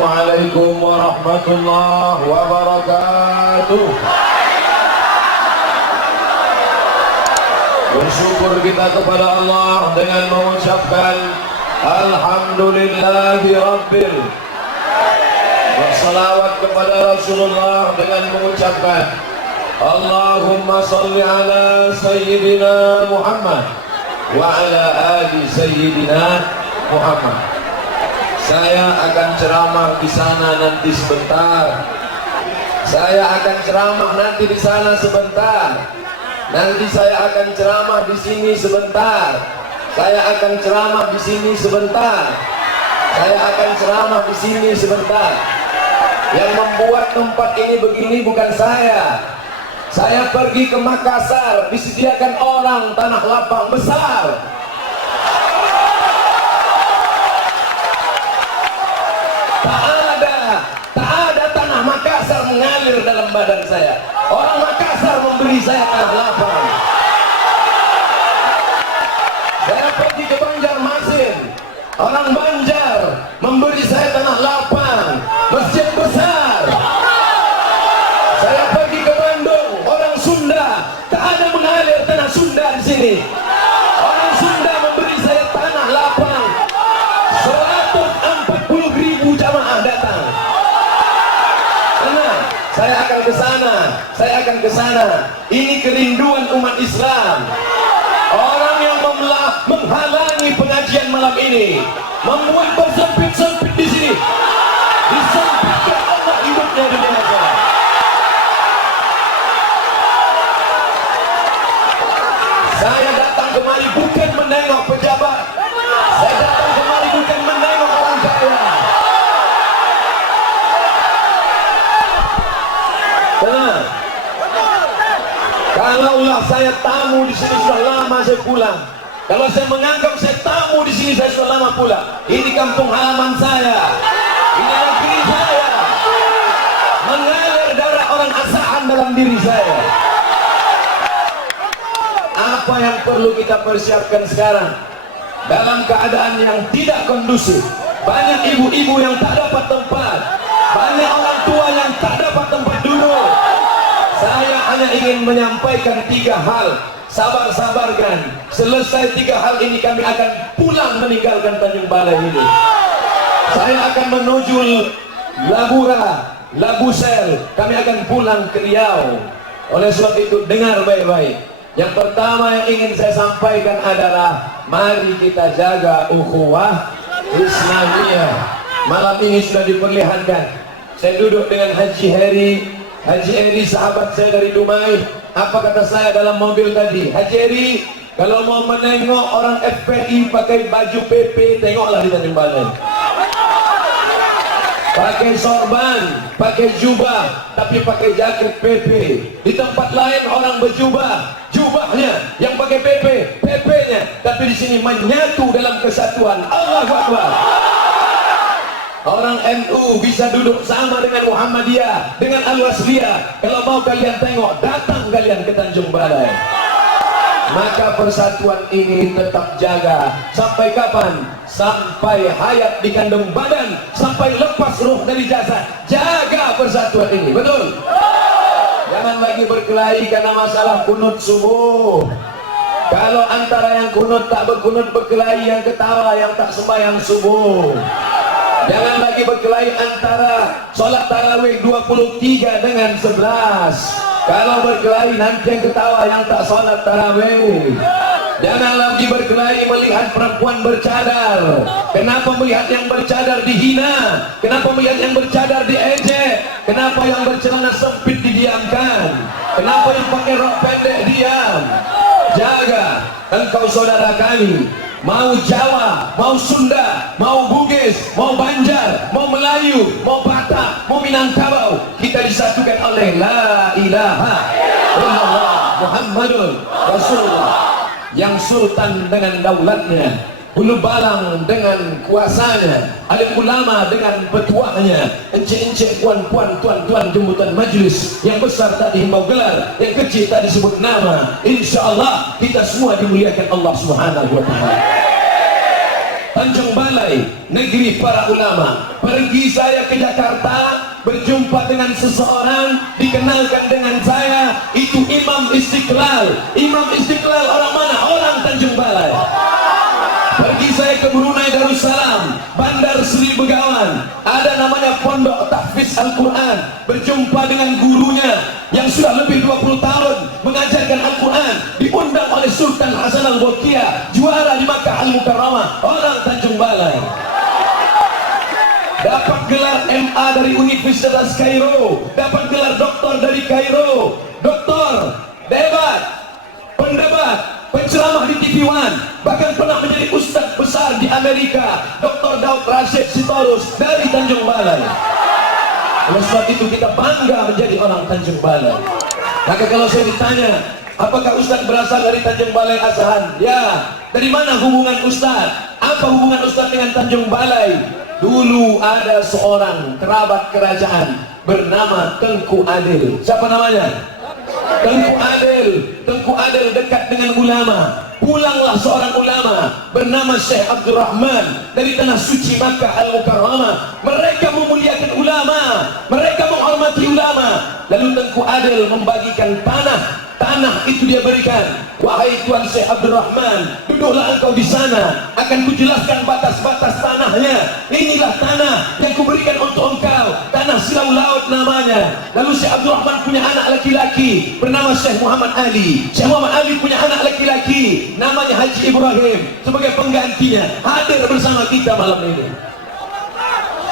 Assalamualaikum warahmatullahi wabarakatuh. Bersyukur kita kepada Allah dengan mengucapkan Alhamdulillahi Rabbil. Bersalawat kepada Rasulullah dengan mengucapkan Allahumma salli ala Sayyidina Muhammad wa ala ali Sayyidina Muhammad. Saya akan ceramah di sana nanti sebentar. Saya akan ceramah nanti di sana sebentar. Nanti saya akan ceramah di sini sebentar. Saya akan ceramah di sini sebentar. Saya akan ceramah di sini sebentar. Yang membuat tempat ini begini bukan saya. Saya pergi ke Makassar, disediakan orang tanah lapang besar. Tak ada tanah Makassar mengalir dalam badan saya. Orang Makassar memberi saya tanah lapang. Saya pergi ke Banjarmasin, orang Banjar memberi saya tanah lapang, masjid besar. Saya pergi ke Bandung, orang Sunda, tak ada mengalir tanah Sunda di sini. Orang Sunda memberi saya tanah lapang. 140.000 jamaah datang. Saya akan ke sana, saya akan ke sana. Ini kerinduan umat Islam. Orang yang menghalangi pengajian malam ini, membuat bersempit-sempit di sini, disempitkan Allah hidupnya di dunia. Saya datang kemari bukan menengok pejabat. Saya datang kemari bukan menengok orang kaya. Tenang. Kalaulah saya tamu di sini sudah lama saya pulang. Kalau saya menganggap saya tamu di sini saya sudah lama pulang. Ini kampung halaman saya. Ini negeri saya. Mengalir darah orang Asahan dalam diri saya. Apa yang perlu kita persiapkan sekarang? Dalam keadaan yang tidak kondusif, banyak ibu-ibu yang tak dapat tempat, banyak orang tua yang tak dapat tempat duduk. Saya hanya ingin menyampaikan 3 hal. Sabar-sabarkan. Selesai 3 hal ini kami akan pulang meninggalkan Tanjung Balai ini. Saya akan menuju Labura, Labusel. Kami akan pulang ke Riau. Oleh sebab itu dengar baik-baik. Yang pertama yang ingin saya sampaikan adalah mari kita jaga ukhuwah Islamiyah. Malam ini sudah diperlihatkan. Saya duduk dengan Haji Heri. Haji Heri sahabat saya dari Dumai. Apa kata saya dalam mobil tadi? Haji Heri, kalau mau menengok orang FPI pakai baju PP, tengoklah di Tanjung Balai. Pakai sorban, pakai jubah, tapi pakai jaket PP. Di tempat lain orang berjubah, jubahnya yang pakai PP, PP-nya, tapi di sini menyatu dalam kesatuan. Allahu Akbar. Orang NU bisa duduk sama dengan Muhammadiyah, dengan Al-Wasliyah. Kalau mau kalian tengok, datang kalian ke Tanjung Balai. Maka persatuan ini tetap jaga. Sampai kapan? Sampai hayat di kandung badan, sampai lepas ruh dari jasad. Jaga persatuan ini, betul? Jangan lagi berkelahi karena masalah kunut subuh. Kalau antara yang kunut tak berkunut berkelahi, yang ketawa yang tak sembahyang subuh. Jangan lagi berkelahi antara sholat tarawih 23 dengan 11. Kalau berkelahi nanti yang ketawa yang tak sholat tarawih. Jangan lagi berkelahi melihat perempuan bercadar. Kenapa melihat yang bercadar dihina? Kenapa melihat yang bercadar diejek? Kenapa yang bercelana sempit didiamkan? Kenapa yang pakai rok pendek diam? Jaga. Engkau saudara kami, mau Jawa, mau Sunda, mau Bugis, mau Banjar, mau Melayu, mau Batak, mau Minangkabau, kita disatukan oleh La ilaha illallah Muhammadun Rasulullah. Yang sultan dengan daulatnya, Hulu Balang dengan kuasanya, alim ulama dengan petuahnya, encik-encik, puan-puan, tuan-tuan jemputan majlis, yang besar tak dihimbau gelar, yang kecil tak disebut nama. Insya Allah kita semua dimuliakan Allah Subhanahu wa Ta'ala. Tanjung Balai, negeri para ulama. Pergi saya ke Jakarta, berjumpa dengan seseorang, dikenalkan dengan saya, itu Imam Istiqlal. Imam Istiqlal orang mana? Orang Tanjung Balai. Pergi saya ke Brunei Darussalam, Bandar Sri Begawan, ada namanya Pondok Tahfiz Al-Quran. Berjumpa dengan gurunya yang sudah lebih 20 tahun mengajarkan Al-Quran, diundang oleh Sultan Hasan Al-Bolkiah, juara di Makkah Al-Mukarramah, orang Tanjung Balai. Dapat gelar MA dari Universitas Kairo, dapat gelar doktor dari Kairo, doktor, debat, pendebat, penceramah di TV One, bahkan pernah menjadi ustadz besar di Amerika, Dr. Daud Rashid Sitorus dari Tanjung Balai. Oleh sebab itu kita bangga menjadi orang Tanjung Balai. Maka kalau saya ditanya, apakah ustadz berasal dari Tanjung Balai Asahan? Ya. Dari mana hubungan ustadz? Apa hubungan ustadz dengan Tanjung Balai? Dulu ada seorang kerabat kerajaan bernama Tengku Adil. Siapa namanya? Tengku Adil dekat dengan ulama. Pulanglah seorang ulama bernama Syekh Abdul Rahman dari tanah suci Makkah Al-Mukarramah. Mereka memuliakan ulama, mereka menghormati ulama. Lalu Tengku Adil membagikan tanah itu dia berikan. Wahai Tuan Syekh Abdul Rahman, duduklah engkau di sana, akan kujelaskan batas-batas tanahnya. Inilah tanah yang kuberikan untuk engkau, tanah Silau Laut namanya. Lalu Syekh Abdul Rahman punya anak laki-laki bernama Syekh Muhammad Ali. Syekh Muhammad Ali punya anak laki-laki namanya Haji Ibrahim. Sebagai penggantinya hadir bersama kita malam ini.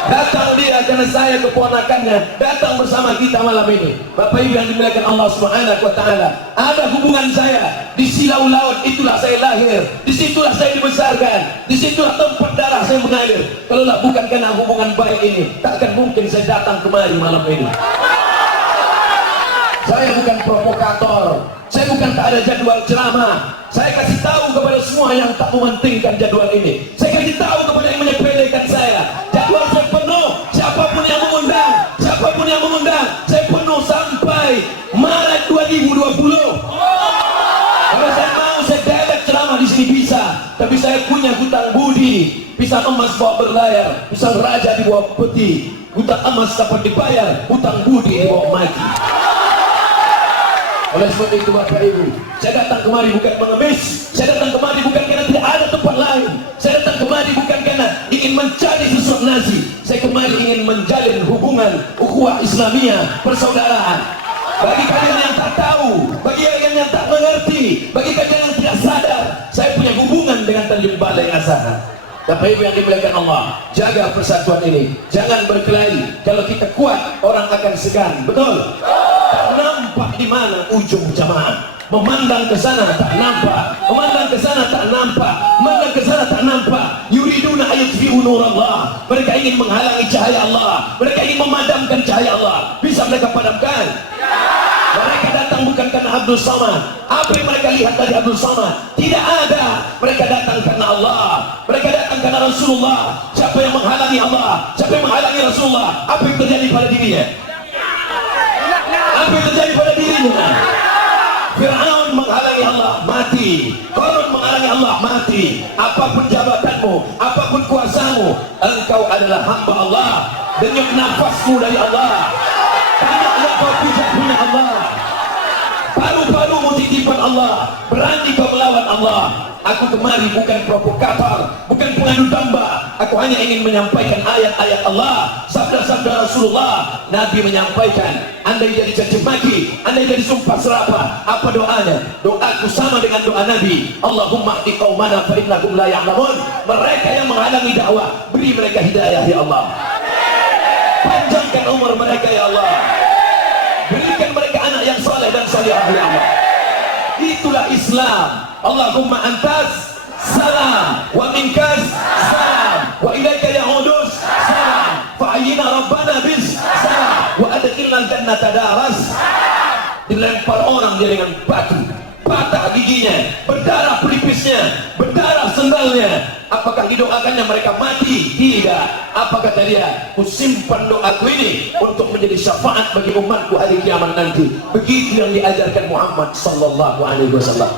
Datang dia karena saya keponakannya, datang bersama kita malam ini. Bapak Ibu yang dimuliakan Allah Subhanahu wa taala, ada hubungan saya di Silau Laut, itulah saya lahir, disitulah saya dibesarkan, disitulah tempat darah saya mengalir. Kalau bukan karena hubungan baik ini, tak akan mungkin saya datang kemari malam ini. Saya bukan provokator, saya bukan tak ada jadwal ceramah. Saya kasih tahu kepada semua yang tak mementingkan jadwal ini. Saya kasih tahu kepada yang menyepelekan saya. Jadwal saya penuh, siapapun yang mengundang, saya penuh sampai Maret 2020. Kalau saya mau, saya debet ceramah di sini bisa. Tapi saya punya hutang budi. Pisang emas bawa berlayar, pisang raja dibawa peti. Hutang emas dapat dibayar, hutang budi dibawa mati. Oleh sebab itu Bapak Ibu, saya datang kemari bukan mengemis, saya datang kemari bukan karena tidak ada tempat lain, saya datang kemari bukan karena ingin mencari sesuap nasi, saya kemari ingin menjalin hubungan ukhuwah Islamiyah, persaudaraan. Bagi kalian yang tak tahu, bagi kalian yang tak mengerti, bagi kalian yang tidak sadar, saya punya hubungan dengan Tanjung Balai Asahan. Bapak Ibu yang dimuliakan Allah, jaga persatuan ini, jangan berkelahi. Kalau kita kuat, orang akan segan, betul? Tak nampak di mana ujung jamaah. Memandang ke sana tak nampak, memandang ke sana tak nampak, memandang ke sana tak nampak. Yuriduna ayutfi'u nurallah. Mereka ingin menghalangi cahaya Allah, mereka ingin memadamkan cahaya Allah. Bisa mereka padamkan? Mereka datang bukan karena Abdul Samad. Apa yang mereka lihat dari Abdul Samad? Tidak ada. Mereka datang karena Allah, mereka datang karena Rasulullah. Siapa yang menghalangi Allah? Siapa yang menghalangi Rasulullah? Apa yang terjadi pada dirinya? Apa yang terjadi pada dirinya? Fir'aun menghalangi Allah, mati. Qarun menghalangi Allah, mati. Apapun jabatanmu, apapun kuasamu, engkau adalah hamba Allah. Denyut nafasmu dari Allah. Tanah yang kau puja punya Allah. Paru-parumu titipan Allah. Berani kau melawan Allah. Aku kemari bukan provokator, bukan pengadu domba. Aku hanya ingin menyampaikan ayat-ayat Allah, sabda-sabda Rasulullah. Nabi menyampaikan, andai jadi caci maki, andai jadi sumpah serapah, apa doanya? Doaku sama dengan doa Nabi. Allahumma hdi qaumana fa innahum la ya'lamun. Mereka yang menghalangi dakwah, beri mereka hidayah ya Allah. Panjangkan umur mereka ya Allah. Berikan mereka anak yang soleh dan salihah ya Allah. Itulah Islam. Allahumma antas salam wa minkas salam wa ilaika ya'udus salam fa ayyina rabbana bis salam wa adkhilna jannata daras. Dilempar orang dia dengan batu, patah giginya, berdarah pelipisnya, berdarah sendalnya. Apakah didoakannya mereka mati? Tidak. Apa kata dia? Kusimpan doaku ini untuk menjadi syafaat bagi umatku hari kiamat nanti. Begitu yang diajarkan Muhammad sallallahu alaihi wasallam.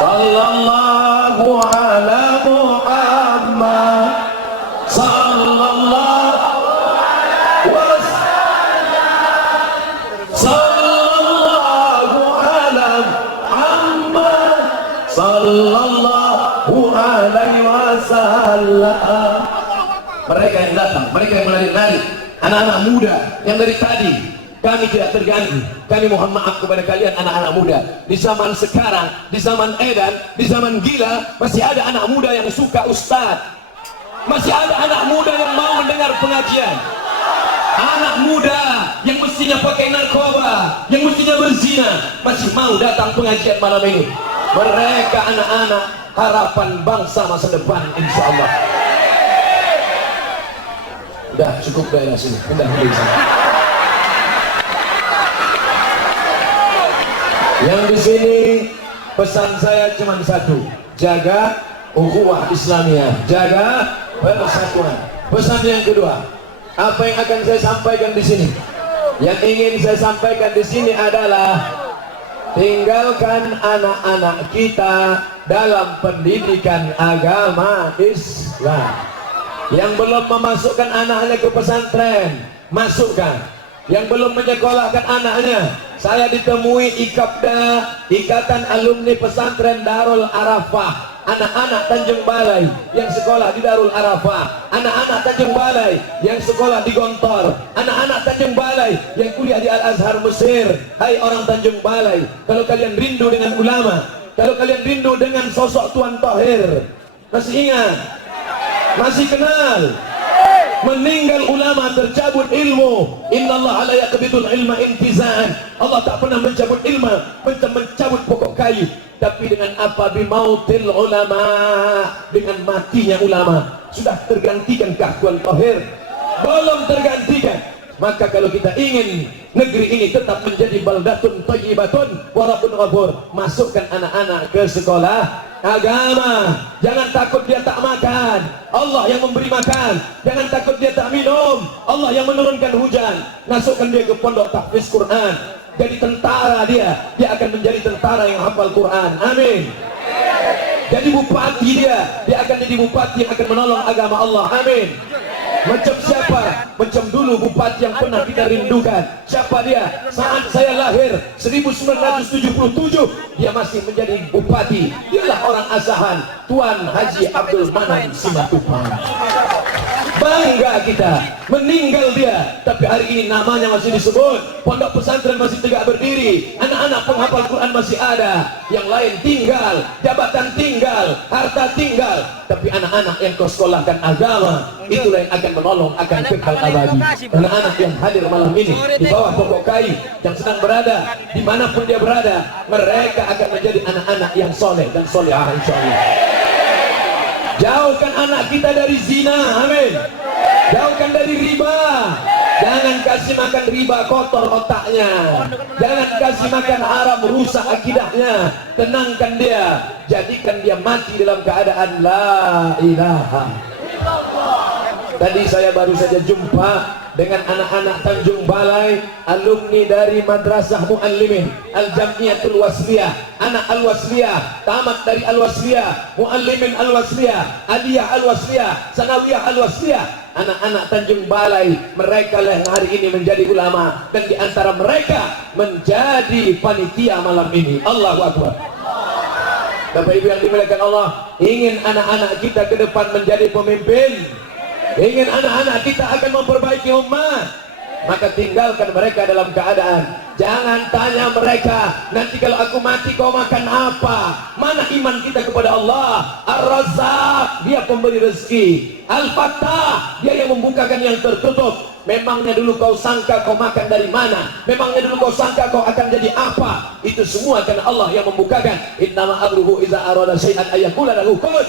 Sallallahu ala Muhammad mereka yang melari-lari, anak-anak muda yang dari tadi kami tidak terganggu. Kami mohon maaf kepada kalian anak-anak muda. Di zaman sekarang, di zaman edan, di zaman gila, masih ada anak muda yang suka ustaz. Masih ada anak muda yang mau mendengar pengajian. Anak muda yang mestinya pakai narkoba, yang mestinya berzina, masih mau datang pengajian malam ini. Mereka anak-anak harapan bangsa masa depan, insya Allah. Udah cukup daerah sini, pindah ke sini. Yang di sini pesan saya cuma satu, jaga ukhuwah Islamiyah, jaga persatuan. Pesan yang kedua, apa yang akan saya sampaikan di sini? Yang ingin saya sampaikan di sini adalah tinggalkan anak-anak kita dalam pendidikan agama Islam. Yang belum memasukkan anaknya ke pesantren, masukkan. Yang belum menyekolahkan anaknya, saya ditemui IKAPDA, Ikatan Alumni Pesantren Darul Arafah, anak-anak Tanjung Balai yang sekolah di Darul Arafah, anak-anak Tanjung Balai yang sekolah di Gontor, anak-anak Tanjung Balai yang kuliah di Al-Azhar Mesir. Hai orang Tanjung Balai, kalau kalian rindu dengan ulama, kalau kalian rindu dengan sosok Tuan Tahir, masih ingat? Masih kenal? Meninggal ulama, tercabut ilmu. Innallaha la yaqbidul ilma intiza'an. Allah tak pernah mencabut ilmu, mencabut pokok kayu. Tapi dengan apa? Bimautil ulama, dengan matinya ulama. Sudah tergantikan Tuan Tahir? Belum tergantikan. Maka kalau kita ingin negeri ini tetap menjadi baldatun thayyibatun wa rabbun ghafur, masukkan anak-anak ke sekolah agama. Jangan takut dia tak makan, Allah yang memberi makan. Jangan takut dia tak minum, Allah yang menurunkan hujan. Masukkan dia ke pondok tahfiz Quran. Jadi tentara dia akan menjadi tentara yang hafal Quran. Amin. Jadi bupati dia akan jadi bupati yang akan menolong agama Allah. Amin. Macam siapa? Macam dulu bupati yang pernah kita rindukan. Siapa dia? Saat saya lahir 1977, dia masih menjadi bupati. Dialah orang asahan, Tuan Haji Abdul Manan Simatupang. Bangga kita, meninggal dia, tapi hari ini namanya masih disebut, pondok pesantren masih tegak berdiri, anak-anak penghafal Quran masih ada. Yang lain tinggal, jabatan tinggal, harta tinggal, tapi anak-anak yang kau sekolahkan agama, itulah yang akan menolong, akan kekal abadi. Anak-anak yang hadir malam ini di bawah pokok kayu, yang sedang berada dimanapun dia berada, mereka akan menjadi anak-anak yang soleh dan solehah, insyaallah. Jauhkan anak kita dari zina, amin. Jauhkan dari riba. Jangan kasih makan riba, kotor otaknya. Jangan kasih makan haram, rusak akidahnya. Tenangkan dia, jadikan dia mati dalam keadaan la ilaha. Tadi saya baru saja jumpa dengan anak-anak Tanjung Balai, alumni dari Madrasah Muallimin Al-Jamiatul Wasliyah, anak Al-Wasliyah, tamat dari Al-Wasliyah, Muallimin Al-Wasliyah, Aliyah Al-Wasliyah, Sanawiyah Al-Wasliyah. Anak-anak Tanjung Balai, mereka yang hari ini menjadi ulama, dan di antara mereka menjadi panitia malam ini. Allahu Akbar. Bapak Ibu yang dimuliakan Allah, ingin anak-anak kita ke depan menjadi pemimpin, ingin anak-anak kita akan memperbaiki umat, maka tinggalkan mereka dalam keadaan, jangan tanya mereka, nanti kalau aku mati kau makan apa? Mana iman kita kepada Allah? Ar-Razzaq, dia pemberi rezeki. Al-Fattah, dia yang membukakan yang tertutup. Memangnya dulu kau sangka kau makan dari mana? Memangnya dulu kau sangka kau akan jadi apa? Itu semua karena Allah yang membukakan. Innama amruhu iza arada syai'an ayyaqula lahu kun.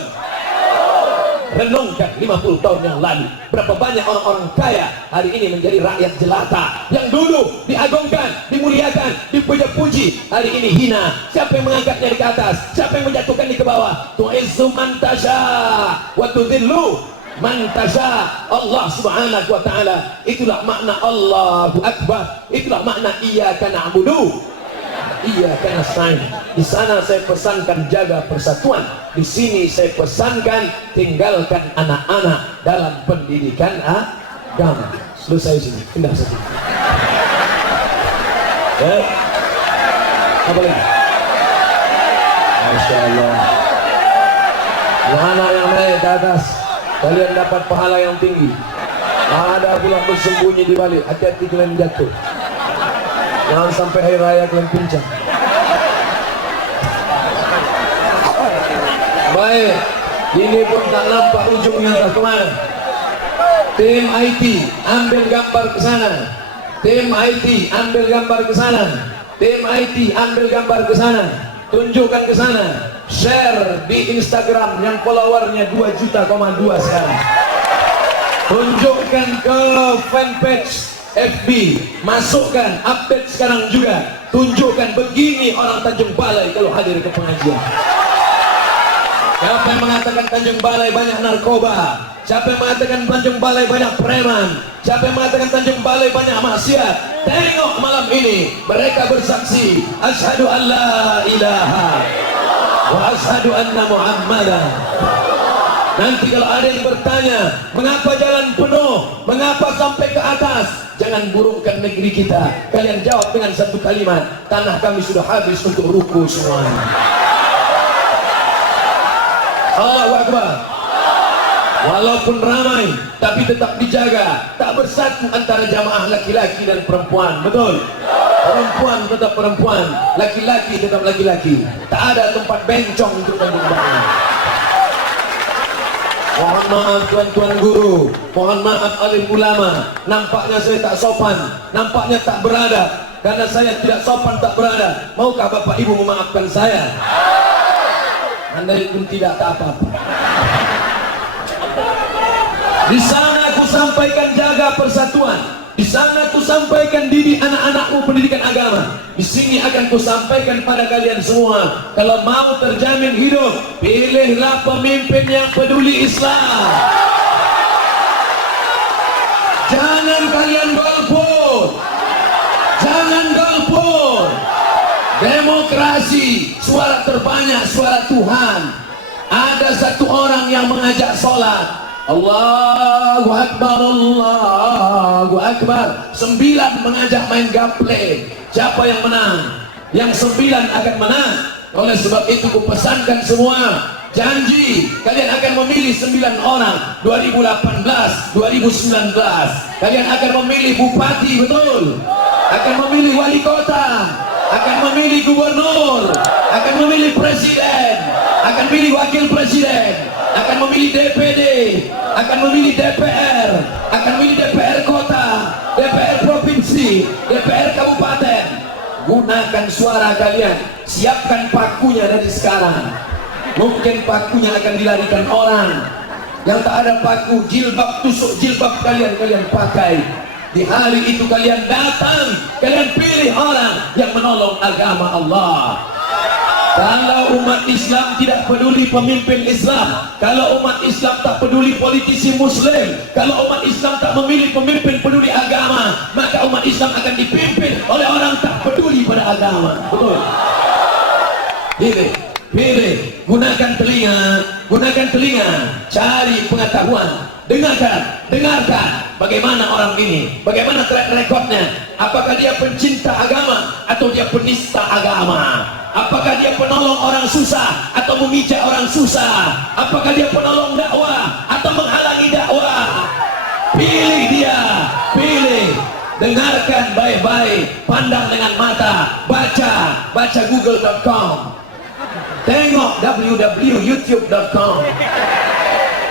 Renungkan 50 tahun yang lalu, berapa banyak orang-orang kaya hari ini menjadi rakyat jelata, yang dulu diagungkan, dimuliakan, dipuja-puji, hari ini hina. Siapa yang mengangkatnya di atas? Siapa yang menjatuhkan di ke bawah? Tu'izzu man tasha wa tudhillu man tasha. Allah Subhanahu wa taala, itulah makna Allahu Akbar, itulah makna iyyaka na'budu iyyaka nasta'in. Di sana saya pesankan jaga persatuan, di sini saya pesankan tinggalkan anak-anak dalam pendidikan agama. Selesai sini, pindah saja. Apa lagi? Masya Allah. Anak yang naik ke atas, kalian dapat pahala yang tinggi. Ada pula bersembunyi di balik. Hati-hati kalian jatuh. Jangan sampai hari raya kalian pincang. Baik, ini pun tak nampak ujungnya entah kemana. Tim IT ambil gambar ke sana. Tim IT ambil gambar ke sana. Tim IT ambil gambar ke sana. Tunjukkan ke sana. Share di Instagram yang followernya 2,2 juta sekarang. Tunjukkan ke fanpage FB. Masukkan update sekarang juga. Tunjukkan begini orang Tanjung Balai kalau hadir ke pengajian. Siapa yang mengatakan Tanjung Balai banyak narkoba? Siapa yang mengatakan Tanjung Balai banyak preman? Siapa yang mengatakan Tanjung Balai banyak maksiat? Tengok malam ini mereka bersaksi, asyhadu an la ilaha wa asyhadu anna Muhammadan. Nanti kalau ada yang bertanya, mengapa jalan penuh? Mengapa sampai ke atas? Jangan burukkan negeri kita. Kalian jawab dengan satu kalimat, tanah kami sudah habis untuk ruku semuanya. Allahu Akbar. Walaupun ramai, tapi tetap dijaga. Tak bersatu antara jamaah laki-laki dan perempuan. Betul? Perempuan tetap perempuan, laki-laki tetap laki-laki. Tak ada tempat bencong untuk Tanjung Balai. Mohon maaf tuan-tuan guru, mohon maaf alim ulama. Nampaknya saya tak sopan, nampaknya tak beradab. Karena saya tidak sopan tak beradab. Maukah Bapak Ibu memaafkan saya? Andai pun tidak, tak apa-apa. Di sana aku sampaikan jaga persatuan. Di sana aku sampaikan didik anak-anakmu pendidikan agama. Di sini akan ku sampaikan pada kalian semua, kalau mau terjamin hidup, pilihlah pemimpin yang peduli Islam. Jangan kalian golput. Jangan golput. Demokrasi, suara terbanyak, suara Tuhan. Ada satu orang yang mengajak sholat. Allahu Akbar, Allahu Akbar. 9 mengajak main gaple. Siapa yang menang? Yang 9 akan menang. Oleh sebab itu kupesankan semua, janji kalian akan memilih 9 orang. 2018, 2019 kalian akan memilih bupati, betul? Akan memilih wali kota, akan memilih gubernur, akan memilih presiden, akan memilih wakil presiden, akan memilih DPD, akan memilih DPR, akan memilih DPR kota, DPR provinsi, DPR kabupaten. Gunakan suara kalian, siapkan pakunya dari sekarang. Mungkin pakunya akan dilarikan orang. Yang tak ada paku, jilbab, tusuk jilbab kalian pakai. Di hari itu kalian datang, kalian pilih orang yang menolong agama Allah. Kalau umat Islam tidak peduli pemimpin Islam, kalau umat Islam tak peduli politisi Muslim, kalau umat Islam tak memilih pemimpin peduli agama, maka umat Islam akan dipimpin oleh orang tak peduli pada agama. Betul? Pilih, gunakan telinga, cari pengetahuan, dengarkan bagaimana orang ini, bagaimana track recordnya, apakah dia pencinta agama atau dia penista agama, apakah dia penolong orang susah atau memijak orang susah, apakah dia penolong dakwah atau menghalangi dakwah. Pilih dia, dengarkan baik-baik, pandang dengan mata, baca google.com, tengok www.youtube.com,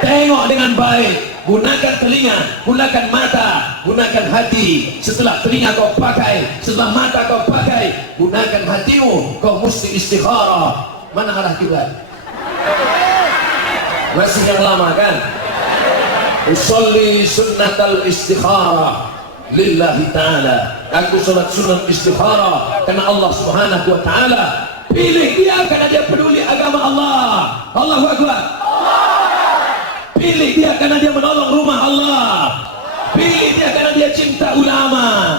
tengok dengan baik, gunakan telinga, gunakan mata, gunakan hati. Setelah telinga kau pakai, setelah mata kau pakai, gunakan hatimu, kau mesti istikharah. Mana arah kiblat? Masih yang lama kan? Usolli sunnatal istikharah lillahi ta'ala. Aku salat sunnah istikharah karena Allah subhanahu wa ta'ala. Pilih dia karena dia peduli agama Allah. Allahu Akbar. Pilih dia karena dia menolong rumah Allah. Pilih dia karena dia cinta ulama.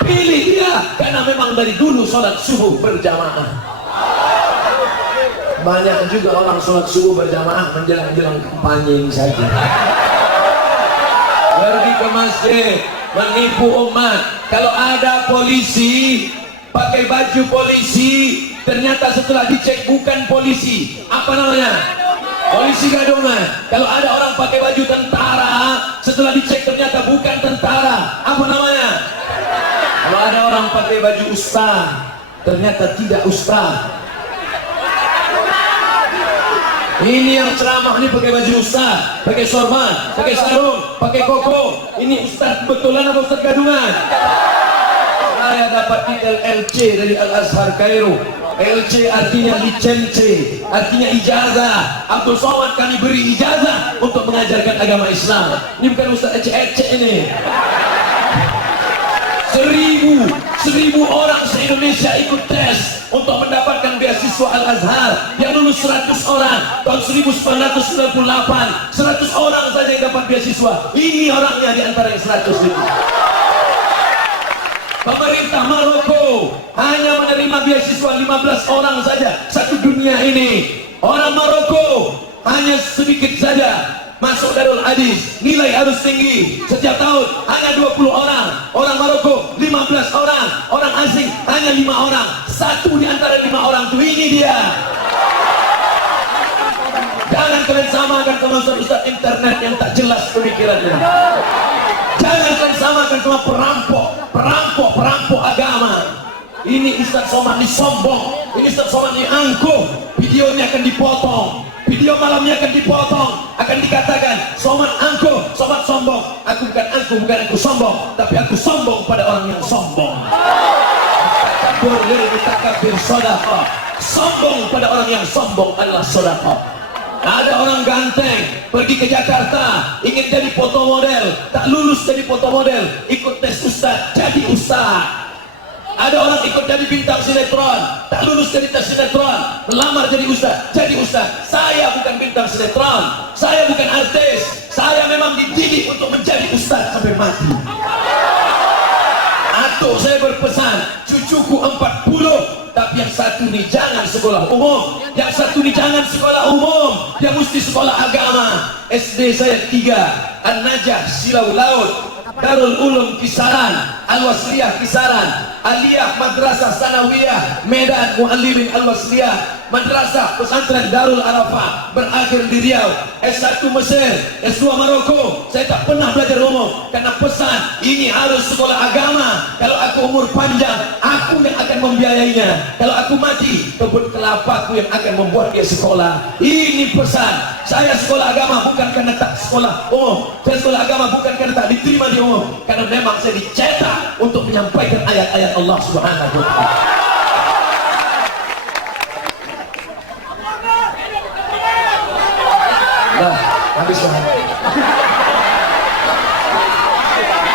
Pilih dia karena memang dari dulu sholat subuh berjamaah. Banyak juga orang sholat subuh berjamaah menjelang-jelang kampanye saja. Pergi ke masjid, menipu umat. Kalau ada polisi pakai baju polisi, ternyata setelah dicek bukan polisi, apa namanya? Polisi gadungan. Kalau ada orang pakai baju tentara, Setelah dicek ternyata bukan tentara. Apa namanya? Kalau ada orang pakai baju ustaz, ternyata tidak ustaz. Ini yang ceramah ini pakai baju ustaz, pakai sorban, pakai sarung, pakai koko. Ini ustaz betulan atau ustaz gadungan? Saya dapat LLC dari Al-Azhar Kairo. LC artinya licence, artinya ijazah. Abdul Somad kami beri ijazah untuk mengajarkan agama Islam. Ini bukan ustaz ecek-ecek ini. 1000 orang se-Indonesia ikut tes untuk mendapatkan beasiswa Al-Azhar. Yang lulus 100 orang tahun 1998. 100 orang saja yang dapat beasiswa. Ini orangnya di antara yang 100 itu. Pemerintah Maroko hanya menerima beasiswa 15 orang saja satu dunia ini. Orang Maroko hanya sedikit saja masuk Darul Hadis, nilai harus tinggi. Setiap tahun hanya 20 orang. Orang Maroko 15 orang. Orang asing hanya 5 orang. Satu di antara 5 orang itu ini dia. Jangan kalian samakan sama ustaz internet yang tak jelas pemikirannya. Jangan kalian samakan sama perampok agama. Ini Ustaz Somad ini sombong. Ini Ustaz Somad ini angkuh. Videonya akan dipotong. Video malamnya akan dipotong. Akan dikatakan Somad angkuh, Somad sombong. Aku bukan angkuh, bukan aku sombong, tapi aku sombong pada orang yang sombong. Takabur sedekah. Sombong pada orang yang sombong adalah sedekah. Ada orang ganteng pergi ke Jakarta ingin jadi foto model, tak lulus jadi foto model, ikut tes ustaz jadi ustaz. Ada orang ikut jadi bintang sinetron, tak lulus jadi tes sinetron, melamar jadi ustaz, jadi ustaz. Saya bukan bintang sinetron, saya bukan artis, saya memang dididik untuk menjadi ustaz sampai mati. Atau saya berpesan, cucuku 40, tapi yang satu nih jangan sekolah umum, yang satu nih jangan sekolah umum, dia mesti sekolah agama. SD saya 3, An-Najah Silau Laut, Darul Ulum Kisaran, Al-Wasliyah Kisaran, Aliyah Madrasah Sanawiyah Medan Muallimin Al-Wasliyah, Madrasah Pesantren Darul Arafah berakhir di Riau. S1 Mesir, S2 Maroko. Saya tak pernah belajar umum karena pesan ini harus sekolah agama. Kalau aku umur panjang, aku yang akan membiayainya. Kalau aku mati, kebun kelapaku yang akan membuat dia sekolah. Ini pesan. Saya sekolah agama bukan karena tak sekolah umum. Saya sekolah agama bukan karena tak diterima di umum, karena memang saya dicetak untuk menyampaikan ayat-ayat Allah Subhanahu wa ta'ala. Nah, habis lah.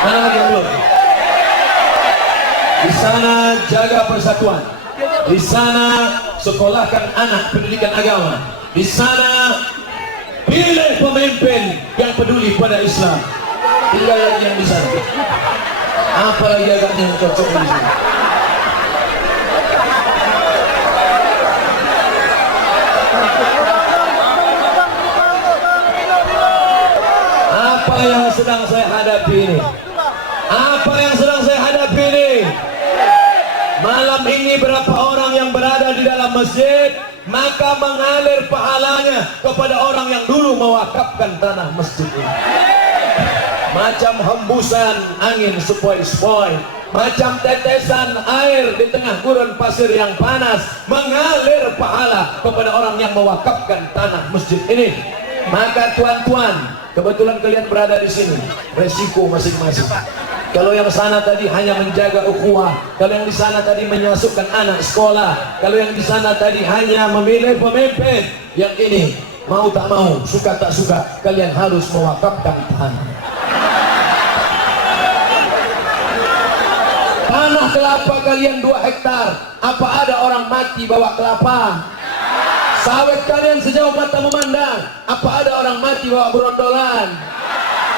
Mana lagi yang belum? Di sana jaga persatuan. Di sana sekolahkan anak pendidikan agama. Di sana pilih pemimpin yang peduli pada Islam. Tinggal lagi yang di sana. Apa lagi agaknya yang cocok di sini? Apa yang sedang saya hadapi ini? Apa yang sedang saya hadapi ini? Malam ini berapa orang yang berada di dalam masjid, maka mengalir pahalanya kepada orang yang dulu mewakafkan tanah masjid ini. Macam hembusan angin sepoi-sepoi, macam tetesan air di tengah gurun pasir yang panas, mengalir pahala kepada orang yang mewakafkan tanah masjid ini. Maka tuan-tuan, kebetulan kalian berada di sini, resiko masing-masing. Kalau yang sana tadi hanya menjaga ukhuwah, kalau yang di sana tadi menyasukkan anak sekolah, kalau yang di sana tadi hanya memilih pemimpin, yang ini mau tak mau, suka tak suka, kalian harus mewakafkan tanah. Tanah kelapa kalian 2 hektar, apa ada orang mati bawa kelapa? Sawit kalian sejauh mata memandang, apa ada orang mati bawa berondolan?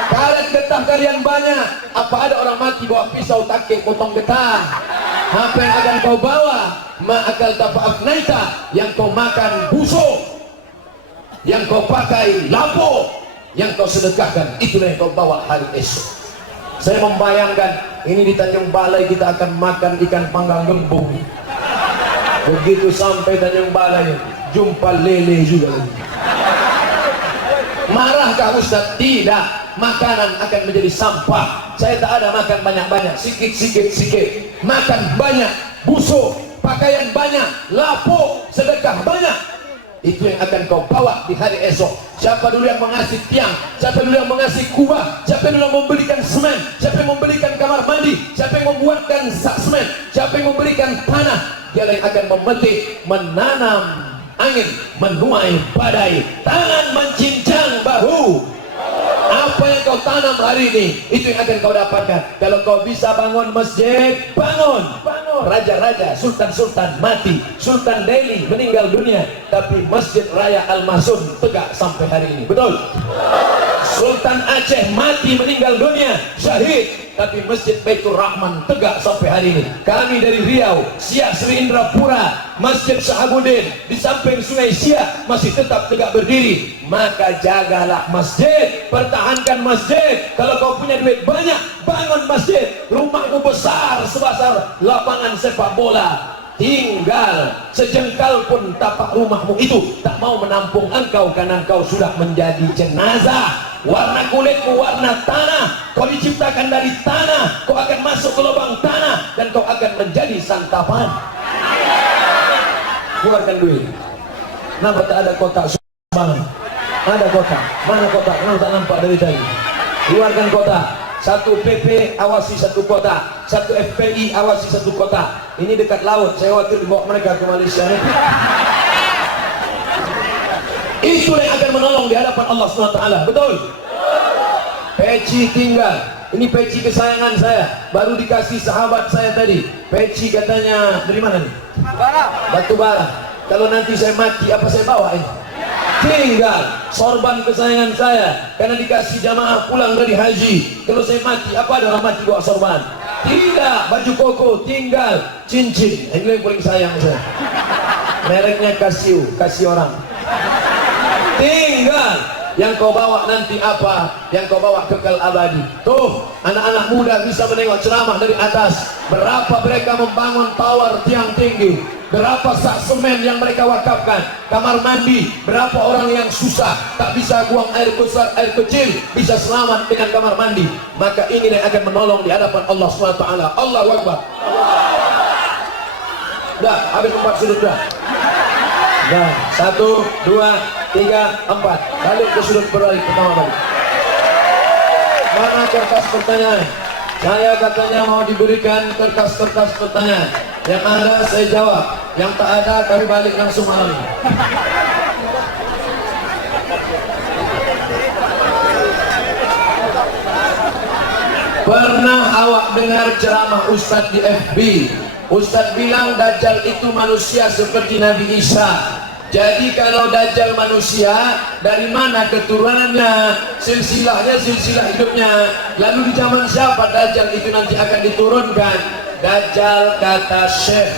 Karet getah kalian banyak, apa ada orang mati bawa pisau takik potong getah? Apa yang akan kau bawa? Ma'akal tafa'afnaita, yang kau makan busuk, yang kau pakai lampu, yang kau sedekahkan, itulah yang kau bawa hari esok. Saya membayangkan ini di Tanjung Balai kita akan makan ikan panggang gembung. Begitu sampai Tanjung Balai jumpa lele juga. Marahkah Ustaz? Tidak. makanan akan menjadi sampah. Saya tak ada makan banyak-banyak, sikit. Makan banyak, busuk, pakaian banyak, lapuk, sedekah banyak. Itu yang akan kau bawa di hari esok. Siapa dulu yang mengasih tiang, siapa dulu yang mengasih kubah, siapa dulu yang memberikan semen, siapa yang memberikan kamar mandi, siapa yang membuatkan semen, siapa yang memberikan tanah, dia yang akan memetik, menanam angin, menuai badai, tangan mencincang bahu. Apa yang kau tanam hari ini, itu yang akan kau dapatkan. Kalau kau bisa bangun masjid, bangun. Raja-raja, sultan-sultan mati, Sultan Delhi meninggal dunia, tapi Masjid Raya Al-Masun tegak sampai hari ini. Betul? Sultan Aceh mati meninggal dunia, syahid, tapi Masjid Baitur Rahman tegak sampai hari ini. Kami dari Riau, Siak Sri Indrapura, Masjid Sahabuddin di samping Sungai Siak masih tetap tegak berdiri. Maka jagalah masjid, pertahankan masjid. Kalau kau punya duit banyak, bangun masjid. Rumahmu besar sebesar lapangan sepak bola, tinggal sejengkal pun tapak rumahmu itu tak mau menampung engkau, karena engkau sudah menjadi jenazah. Warna kulitmu warna tanah, kau diciptakan dari tanah, kau akan masuk ke lubang tanah dan kau akan menjadi santapan. Keluarkan duit. Kenapa tak ada kotak sumbangan? Ada kotak. Mana kotak? Kenapa tak nampak dari tadi? Keluarkan kotak. Satu PP awasi satu kota, satu FPI awasi satu kota. Ini dekat laut, saya khawatir dibawa mereka ke Malaysia. Itu yang akan menolong di hadapan Allah SWT. Betul? Peci tinggal. Ini peci kesayangan saya, baru dikasih sahabat saya tadi. Peci katanya dari mana nih? Batu bara. Kalau nanti saya mati, apa saya bawa ini? Tinggal. Sorban kesayangan saya, karena dikasih jamaah pulang dari haji. Kalau saya mati, apa ada orang mati bawa sorban? Tidak. Baju koko tinggal. Cincin, ini yang paling sayang saya. Mereknya Casio, kasih orang. Tinggal. Yang kau bawa nanti apa? Yang kau bawa kekal abadi. Tuh, anak-anak muda bisa menengok ceramah dari atas. Berapa mereka membangun tower tiang tinggi, berapa sak semen yang mereka wakafkan, kamar mandi, berapa orang yang susah tak bisa buang air besar, air kecil, bisa selamat dengan kamar mandi. Maka ini yang akan menolong di hadapan Allah SWT. Allahu Akbar. Dah, habis 4 sudut dah. Nah, 1, 2, 3, 4. Balik ke sudut berbalik pertama balik. Mana kertas pertanyaan? Saya katanya mau diberikan kertas-kertas pertanyaan. Yang ada saya jawab, yang tak ada kami balik langsung malam ini. Pernah awak dengar ceramah Ustadz di FB? Ustadz bilang Dajjal itu manusia seperti Nabi Isa. Jadi kalau Dajjal manusia, dari mana keturunannya, silsilahnya, silsilah hidupnya? Lalu di zaman siapa Dajjal itu nanti akan diturunkan? Dajjal kata Syekh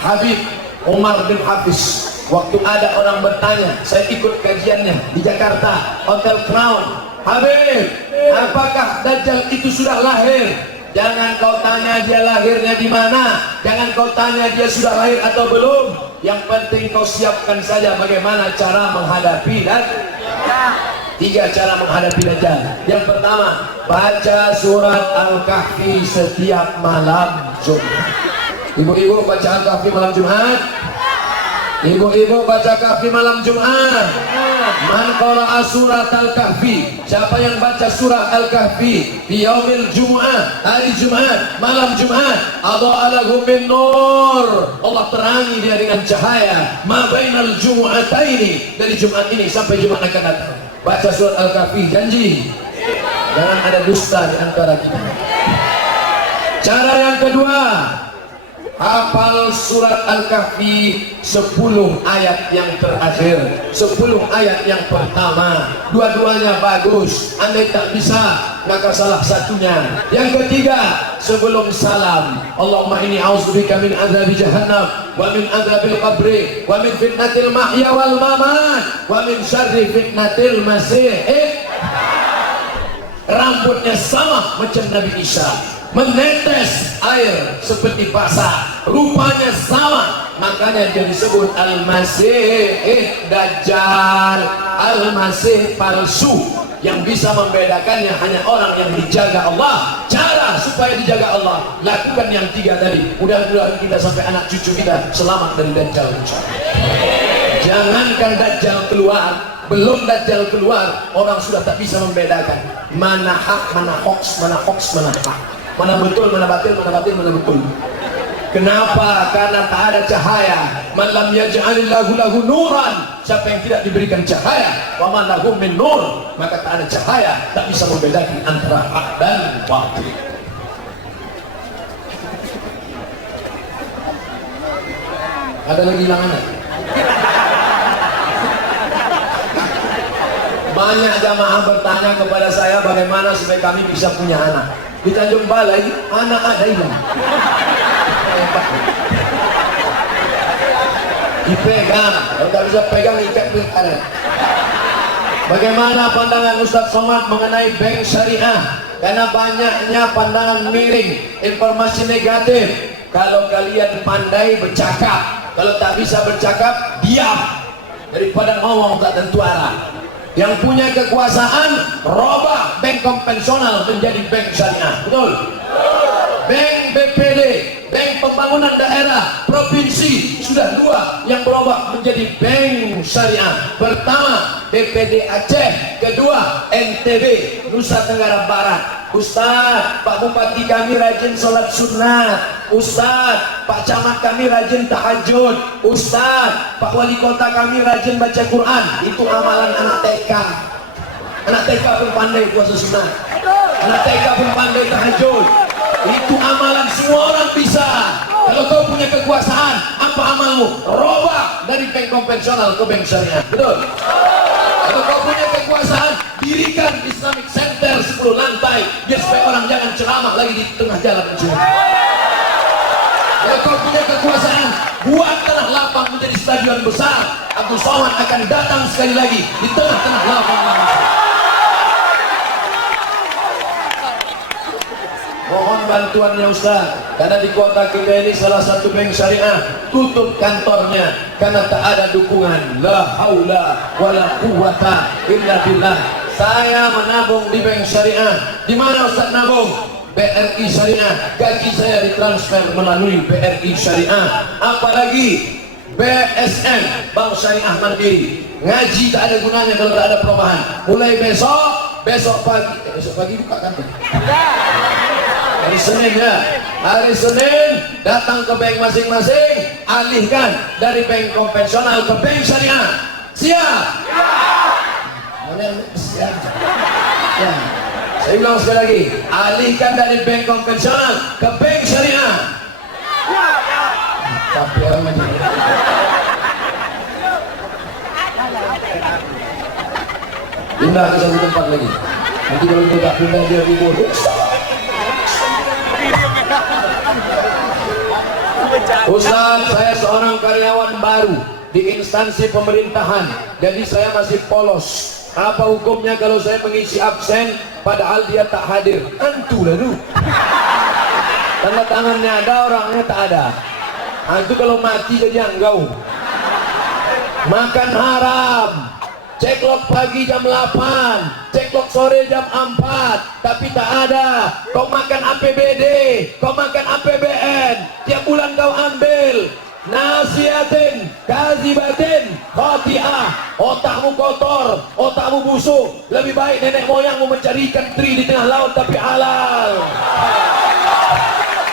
Habib Umar bin Hafiz, waktu ada orang bertanya, saya ikut kajiannya di Jakarta, Hotel Crown. Habib, apakah Dajjal itu sudah lahir? Jangan kau tanya dia lahirnya di mana, jangan kau tanya dia sudah lahir atau belum. Yang penting kau siapkan saja bagaimana cara menghadapi dan 3 cara menghadapi Dajjal. Yang pertama, baca surat Al-Kahfi setiap malam Jumat. Ibu-ibu baca Al-Kahfi malam Jumat. Ibu-ibu baca Kahfi malam Jumat. Man qara'a surat Al-Kahfi, siapa yang baca surah Al-Kahfi di yaumil Jumu'ah, hari Jumat, malam Jumat, adha'a lahu min nur, Allah terangi dia dengan cahaya ma bainal jumu'ataini, dari Jumat ini sampai Jumat akan datang. Baca surat Al-Kahfi, janji jangan ada dusta di antara kita. Cara yang kedua, hafal surat Al-Kahfi 10 ayat yang terakhir, 10 ayat yang pertama. Dua-duanya bagus. Andai tak bisa, maka salah satunya. Yang ketiga, sebelum salam, Allahumma inni a'udzubika min azabi jahannam wa min azabil qabri wa min fitnatil mahya wal mamat wa min syarri fitnatil masih. Rambutnya sama macam Nabi Isa, menetes air seperti basah, rupanya sama, makanya dia disebut Al-Masih Dajjal, Al-Masih palsu. Yang bisa membedakannya hanya orang yang dijaga Allah. Cara supaya dijaga Allah, lakukan yang 3 tadi. Mudah-mudahan kita sampai anak cucu kita selamat dari Dajjal. Jangankan Dajjal keluar, belum Dajjal keluar, orang sudah tak bisa membedakan mana hak, mana hoax, mana hoax, mana hak, mana betul, mana batil, mana batil, mana betul. Kenapa? Karena tak ada cahaya. Man lam yaj'alillahu lahu nuran, siapa yang tidak diberikan cahaya, wa man lahu min nur, maka tak ada cahaya, tak bisa membedakan antara hak dan batil. Ada lagi hilangan? Banyak jamaah bertanya kepada saya bagaimana supaya kami bisa punya anak. Di Tanjung Balai anak ada hilang. Dipegang, kalau tak bisa pegang ikat ada. Bagaimana pandangan Ustaz Somad mengenai bank syariah? Karena banyaknya pandangan miring, informasi negatif. Kalau kalian pandai bercakap, kalau tak bisa bercakap, diam. Daripada ngomong tak tentu arah. Yang punya kekuasaan, robah bank konvensional menjadi bank syariah. Betul? Bank BPD, bank pembangunan daerah, provinsi, sudah 2 yang berubah menjadi bank syariah. Pertama BPD Aceh, kedua NTB, Nusa Tenggara Barat. Ustaz, Pak Bupati kami rajin sholat sunnah. Ustaz, Pak Camat kami rajin tahajud. Ustaz, Pak Wali Kota kami rajin baca Quran. Itu amalan anak TK. Anak TK pun pandai puasa sunnah. Anak TK pun pandai tahajud. Itu amalan semua orang bisa. Kalau kau punya kekuasaan, apa amalmu? Robah dari bank konvensional ke bank syariah. Betul? Kalau kau punya kekuasaan, dirikan Islamic Center 10 lantai biar supaya orang jangan ceramah lagi di tengah jalan. Kalau kau punya kekuasaan, buat tanah lapang menjadi stadion besar. Abdul Somad akan datang sekali lagi di tengah-tengah lapang. Mohon bantuannya Ustaz, karena di kota kita ini salah satu bank syariah tutup kantornya karena tak ada dukungan. La haula wala quwata illa billah. Saya menabung di bank syariah. Di mana Ustaz nabung? BRI Syariah. Gaji saya ditransfer melalui BRI Syariah. Apalagi BSM, Bank Syariah Mandiri. Ngaji tak ada gunanya kalau tak ada perubahan. Mulai besok pagi buka kantor. Hari Senin ya, hari Senin datang ke bank masing-masing, alihkan dari bank konvensional ke bank syariah. Siap? Siap. Ya. Saya ulang sekali lagi, alihkan dari bank konvensional ke bank syariah. Tapi orang macam ini. Pindah ke satu tempat lagi. Nanti kalau tidak pindah dia ribut. Ustaz, saya seorang karyawan baru di instansi pemerintahan, jadi saya masih polos. Apa hukumnya kalau saya mengisi absen padahal dia tak hadir? Antu lah tu. Tanda tangannya ada, orangnya tak ada. Antu kalau mati jadi anggau. Makan haram. Ceklok pagi jam 8, ceklok sore jam 4, tapi tak ada. Kau makan APBD, kau makan APBN, tiap bulan kau ambil. Nasihatin, kazibatin, khotiah. Otakmu kotor, otakmu busuk. Lebih baik nenek moyangmu mencari ikan teri di tengah laut tapi halal.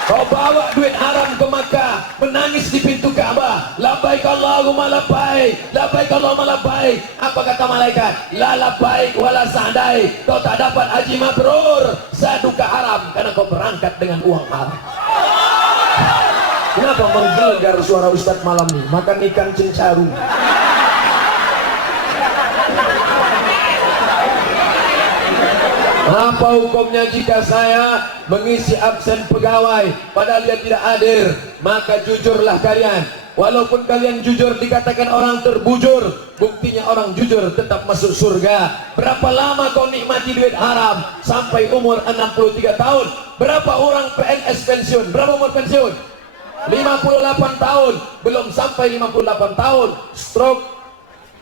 Kau bawa duit haram ke Makkah, menangis di pintu Ka'bah. Labbaik Allahumma labbaik, labbaik Allahumma labbaik. Apa kata malaikat? La labbaik wala sa'dai. Kau tak dapat haji mabrur, saduka haram, karena kau berangkat dengan uang haram. Kenapa menggelegar suara Ustadz malam ini? Makan ikan cencaru. Apa hukumnya jika saya mengisi absen pegawai padahal dia tidak hadir? Maka jujurlah kalian. Walaupun kalian jujur dikatakan orang terbujur, buktinya orang jujur tetap masuk surga. Berapa lama kau nikmati duit haram? Sampai umur 63 tahun. Berapa orang PNS pensiun? Berapa umur pensiun? 58 tahun. Belum sampai 58 tahun, stroke,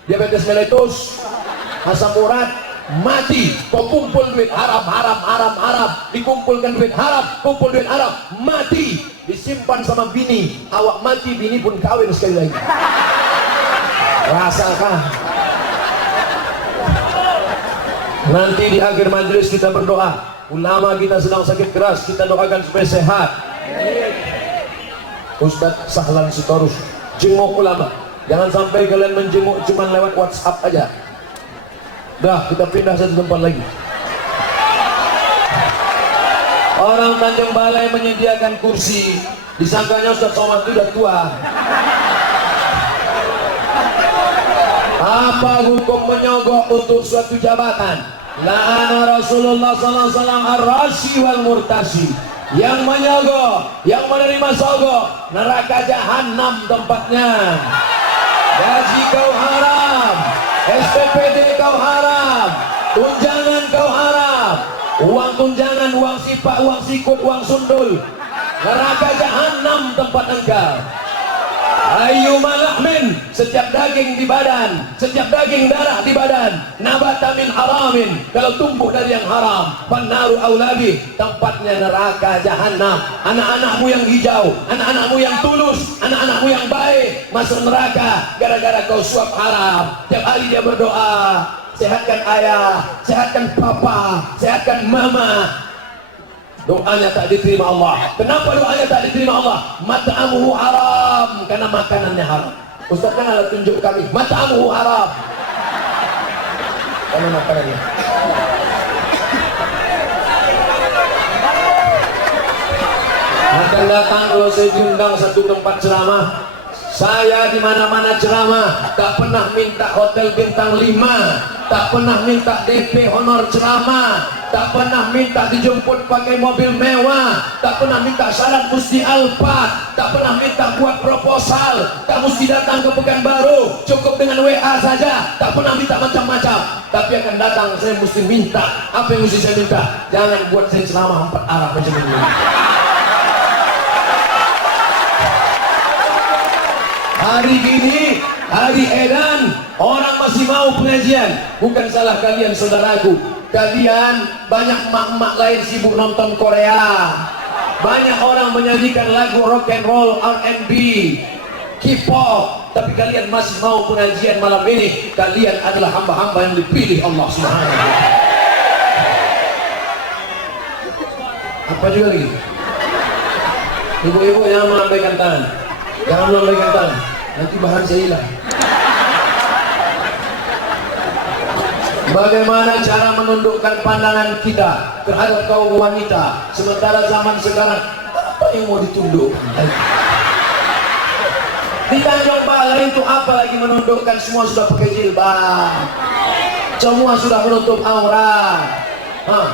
diabetes mellitus, asam urat, mati. Kau kumpul duit haram, dikumpulkan duit haram, kumpul duit haram, mati, disimpan sama bini, awak mati, bini pun kawin sekali lagi. Rasakan. Nanti di akhir majelis kita berdoa, ulama kita sedang sakit keras, kita doakan supaya sehat. Ustadz Sahlan Sitorus, jenguk ulama. Jangan sampai kalian menjenguk cuma lewat WhatsApp aja. Dah, kita pindah satu tempat lagi. Orang Tanjung Balai menyediakan kursi, disangkanya Ustadz Somad itu udah tua. Apa hukum menyogok untuk suatu jabatan? La'ana Rasulullah sallallahu alaihi wasallam ar-rashi wal murtashi. Yang menyogok, yang menerima sogok, neraka jahanam tempatnya. Gaji kau haram, SPPD kau haram, tunjangan kau haram, uang tunjangan, uang sipak, uang sikut, uang sundul, neraka jahanam tempat engkau. Ayyuma lahmin, setiap daging di badan, setiap daging darah di badan, nabata min haramin, kalau tumbuh dari yang haram, fannaru aulabi, tempatnya neraka jahanam. Anak-anakmu yang hijau, anak-anakmu yang tulus, anak-anakmu yang baik masuk neraka gara-gara kau suap haram. Tiap hari dia berdoa, sehatkan ayah, sehatkan papa, sehatkan mama. Doanya tak diterima Allah. Kenapa doanya tak diterima Allah? Mat'amuhu haram, karena makanannya haram. Ustaz kan ada tunjuk kami, mat'amuhu haram, karena makanannya. Akan datang kalau saya diundang satu tempat ceramah, saya di mana-mana ceramah, tak pernah minta hotel bintang 5, tak pernah minta DP honor ceramah, tak pernah minta dijemput pakai mobil mewah, tak pernah minta syarat mesti Alphard, tak pernah minta buat proposal, tak mesti datang ke Pekanbaru, cukup dengan WA saja, tak pernah minta macam-macam. Tapi akan datang saya mesti minta, apa yang mesti saya minta? Jangan buat saya ceramah 4 arah macam ini. Hari gini, hari edan, orang masih mau pengajian. Bukan salah kalian saudaraku. Kalian banyak emak-emak lain sibuk nonton Korea. Banyak orang menyanyikan lagu rock and roll, R&B, K-pop. Tapi kalian masih mau pengajian malam ini. Kalian adalah hamba-hamba yang dipilih Allah Subhanahu wa ta'ala. Apa juga lagi? Ibu-ibu yang melambaikan tangan. Jangan melambaikan tangan, nanti bahan saya hilang. Bagaimana cara menundukkan pandangan kita terhadap kaum wanita sementara zaman sekarang apa yang mau ditundukkan lagi? Di Tanjung Balai itu apa lagi menundukkan? Semua sudah pakai jilbab, semua sudah menutup aurat.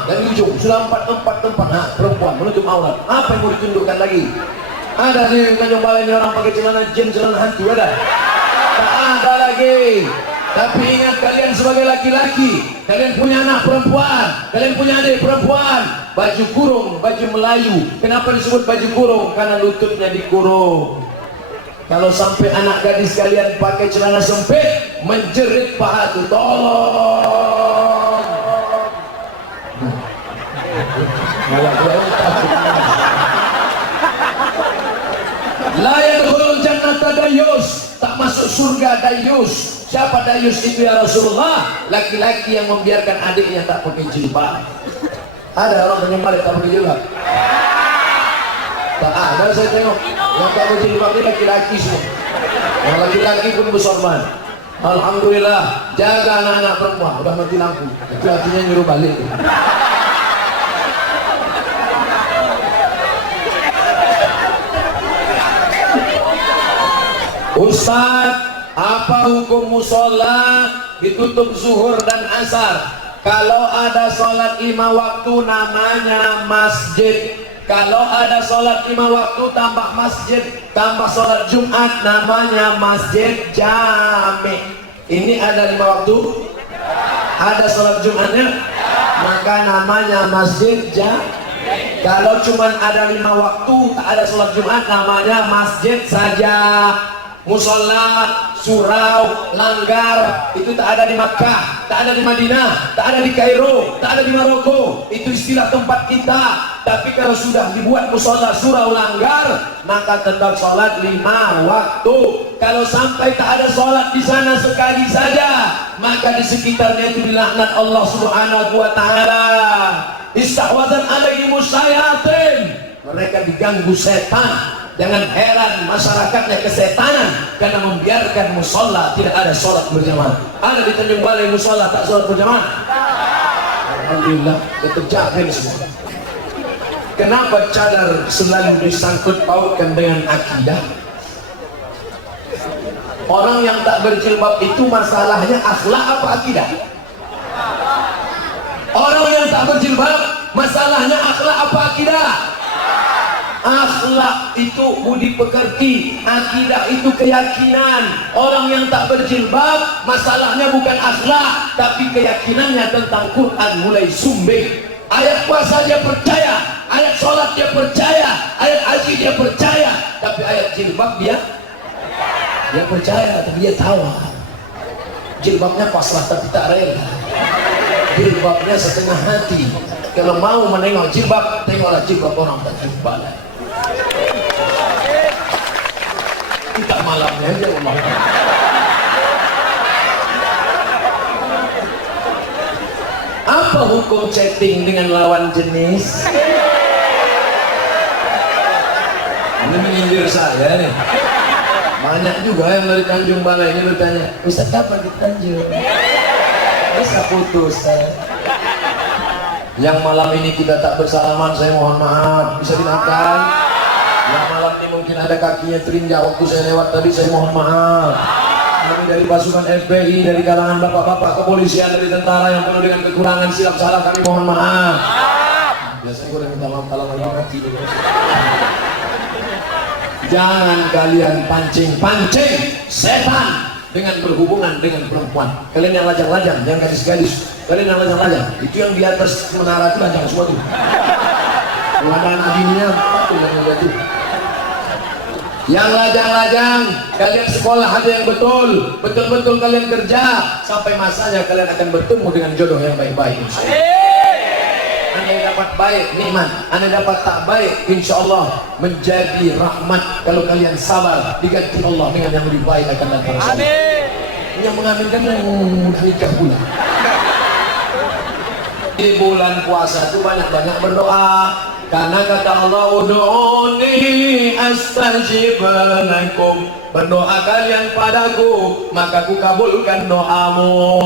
Dan ujung sudah empat tempat perempuan menutup aurat. Apa yang mau ditundukkan lagi? Ada di Tanjung Balai ini orang pakai celana jeans, celana hantu, ada? Tak ada lagi. Tapi ingat, kalian sebagai laki-laki, kalian punya anak perempuan, kalian punya adik perempuan, baju kurung, baju Melayu. Kenapa disebut baju kurung? Karena lututnya dikurung. Kalau sampai anak gadis kalian pakai celana sempit, menjerit paha itu, tolong. La yadkhulul jannata dayus, tak masuk surga dayus. Siapa dayus itu ya Rasulullah? Laki-laki yang membiarkan adiknya tak pakai jilbab. Ada orang menyembah tak pakai jilbab? Tak ada, saya tengok yang tak pakai jilbab ini laki-laki semua. Yang laki-laki pun bersorban. Alhamdulillah, jaga anak-anak perempuan. Udah mati lampu, itu artinya nyuruh balik. Ustaz, apa hukum musola ditutup zuhur dan asar? Kalau ada sholat 5 waktu namanya masjid. Kalau ada sholat 5 waktu tambah masjid, tambah sholat Jumat namanya masjid jami. Ini ada 5 waktu, ada sholat Jumatnya, maka namanya masjid jami. Kalau cuma ada 5 waktu, tak ada sholat Jumat, namanya masjid saja. Musola, surau, langgar itu tak ada di Makkah, tak ada di Madinah, tak ada di Kairo, tak ada di Maroko. Itu istilah tempat kita. Tapi kalau sudah dibuat musola, surau, langgar, maka tetap sholat 5 waktu. Kalau sampai tak ada sholat di sana sekali saja, maka di sekitarnya itu dilaknat Allah Subhanahu wa taala. Istahwazan alaihimus syayatin. Mereka diganggu setan. Jangan heran masyarakatnya kesetanan karena membiarkan musola tidak ada sholat berjamaah. Ada di Tanjung Balai musola tak sholat berjamaah? Alhamdulillah, keterjaga semua. Kenapa cadar selalu disangkut pautkan dengan akidah? Orang yang tak berjilbab itu masalahnya akhlak apa akidah? Orang yang tak berjilbab masalahnya akhlak apa akidah? Akhlak itu budi pekerti, akidah itu keyakinan. Orang yang tak berjilbab masalahnya bukan akhlak, tapi keyakinannya tentang Quran mulai sumbing. Ayat puasa dia percaya, ayat sholat dia percaya, ayat haji dia percaya, tapi ayat jilbab dia percaya, tapi dia tahu jilbabnya pasrah tapi tak rela, jilbabnya setengah hati. Kalau mau menengok jilbab, tengoklah jilbab orang Tanjung Balai. Kita malamnya aja Allah. Apa hukum chatting dengan lawan jenis? Ini menyindir saya nih. Banyak juga yang dari Tanjung Balai ini bertanya, Ustaz kapan di Tanjung? Bisa putus Yang malam ini kita tak bersalaman, saya mohon maaf, bisa dimaafkan. Yang malam ini mungkin ada kakinya terinjak waktu saya lewat tadi, saya mohon maaf. Kami dari pasukan FPI, dari kalangan bapak-bapak kepolisian, dari tentara yang penuh dengan kekurangan silap salah, kami mohon maaf. Biasanya gue udah minta maaf kalau lagi mati. Jangan kalian pancing-pancing setan dengan berhubungan dengan perempuan. Kalian yang lajang-lajang, yang gadis-gadis, kalian yang lajang-lajang, itu yang di atas menara itu lajang semua tuh. Kalau ada anak bininya, itu yang ada tuh. Yang lajang-lajang, kalian sekolah ada yang betul-betul kalian kerja, sampai masanya kalian akan bertemu dengan jodoh yang baik-baik. Anda yang dapat baik, nikmat. Anda dapat tak baik, insya Allah menjadi rahmat. Kalau kalian sabar, diganti Allah dengan yang lebih baik akan datang. Amin. Yang mengambilkan yang nikah pula. Di bulan puasa itu banyak-banyak berdoa. Karena kata Allah, ud'uni astajib lakum. Berdoa kalian padaku, maka ku kabulkan doamu.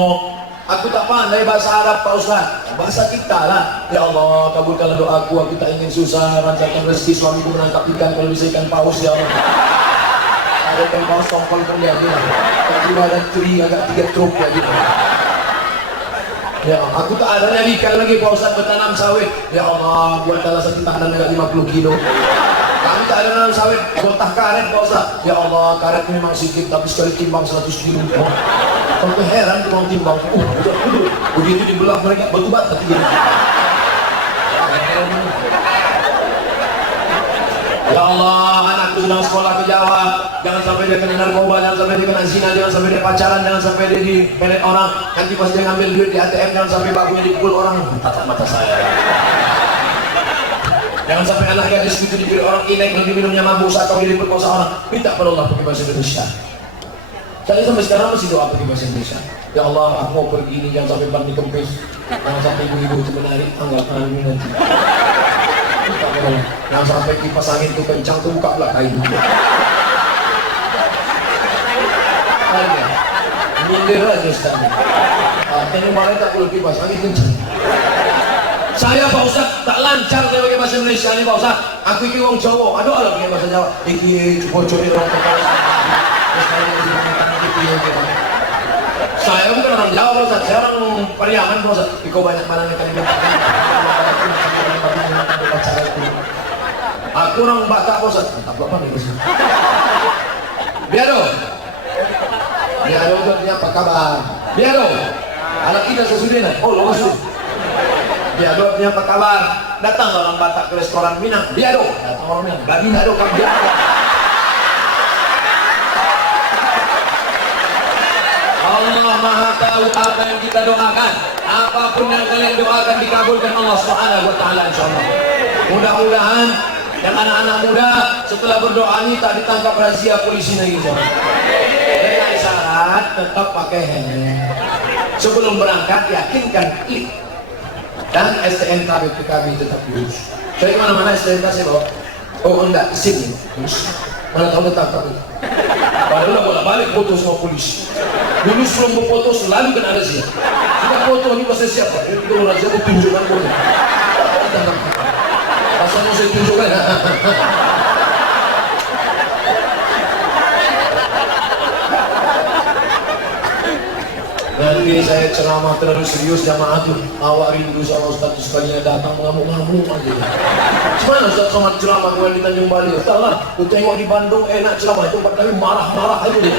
Aku tak pandai bahasa Arab Pak Ustaz, bahasa kita lah. Ya Allah, kabulkanlah doaku, aku tak ingin susah, lancarkan rezeki suamiku menangkap ikan, kalau bisa ikan paus ya Allah. Ada ikan paus tongkol terlihat ya. Kalau ada teri agak 3 truk ya gitu. Ya, aku tak ada nyari ikan lagi Pak Ustaz, bertanam sawit. Ya Allah, buat kalau satu tanam agak 50 kilo. Kami tak ada nanam sawit, botah karet Pak Ustaz. Ya Allah, karet memang sedikit, tapi sekali timbang 100 kilo. Kalau heran tukang timbang, begitu dibelah mereka batu bata tiga. Ya Allah, anakku sedang sekolah ke Jawa, jangan sampai dia kena narkoba, jangan sampai dia kena zina, jangan sampai dia pacaran, jangan sampai dia dipelet orang. Nanti pas dia ngambil duit di ATM, jangan sampai bakunya dipukul orang. Tatap mata saya. Jangan sampai anak gadis itu dipilih orang inek, lagi minumnya mabuk atau dia diperkosa orang. Minta pada Allah pakai bahasa Indonesia. Saya sampai sekarang masih doa pakai bahasa Indonesia. Ya Allah, aku mau pergi ini, jangan sampai ban dikempis, jangan sampai ibu-ibu itu menarik, anggap ini nanti. Jangan sampai kipas angin itu kencang tuh buka belakang itu. Nyindir aja Ustaz. Ini malah tak perlu kipas angin kencang. Saya Pak Ustaz tak lancar saya pakai bahasa Indonesia ini Pak Ustaz. Aku iki wong Jawa, aduh ala pakai bahasa Jawa. Iki bocor-bocor orang Tegal. Saya bukan orang Jawa Pak Ustaz, saya orang Pariaman Pak Ustaz. Iko banyak malangnya kalimat. Aku orang Batak Pak Ustaz. Tak apa nih Pak Ustaz. Biaro. Biaro itu apa kabar? Biaro. Anak kita sesudah. Oh lolos tuh. Biaro apa kabar? Datang orang Batak ke restoran Minang. Biaro. Datang orang Minang. Gak Biaro kan Biaro. Allah Maha tahu apa yang kita doakan. Apapun yang kalian doakan dikabulkan Allah Subhanahu wa taala insyaallah. Mudah-mudahan yang anak-anak muda setelah berdoa ini tak ditangkap razia polisi lagi insyaallah. Dengan syarat tetap pakai helm. Sebelum berangkat yakinkan klik dan STNK BPKB tetap lurus. Saya kemana-mana STNK saya bawa. Oh enggak, kesini mana tahu tetap tapi padahal bolak-balik foto sama polisi. Dulu sebelum berfoto selalu kena razia. Sudah foto ini pasti siapa? Itu razia aku tunjukkan foto. Pasalnya saya tunjukkan. Nanti saya ceramah terlalu serius jamaah tuh, awak rindu sama Ustaz sekalinya datang mengamuk-ngamuk aja. Gimana Ustaz Somad ceramah kemarin di Tanjung Bali? Ustaz lah, aku tengok di Bandung enak ceramah itu, tapi marah-marah aja dia.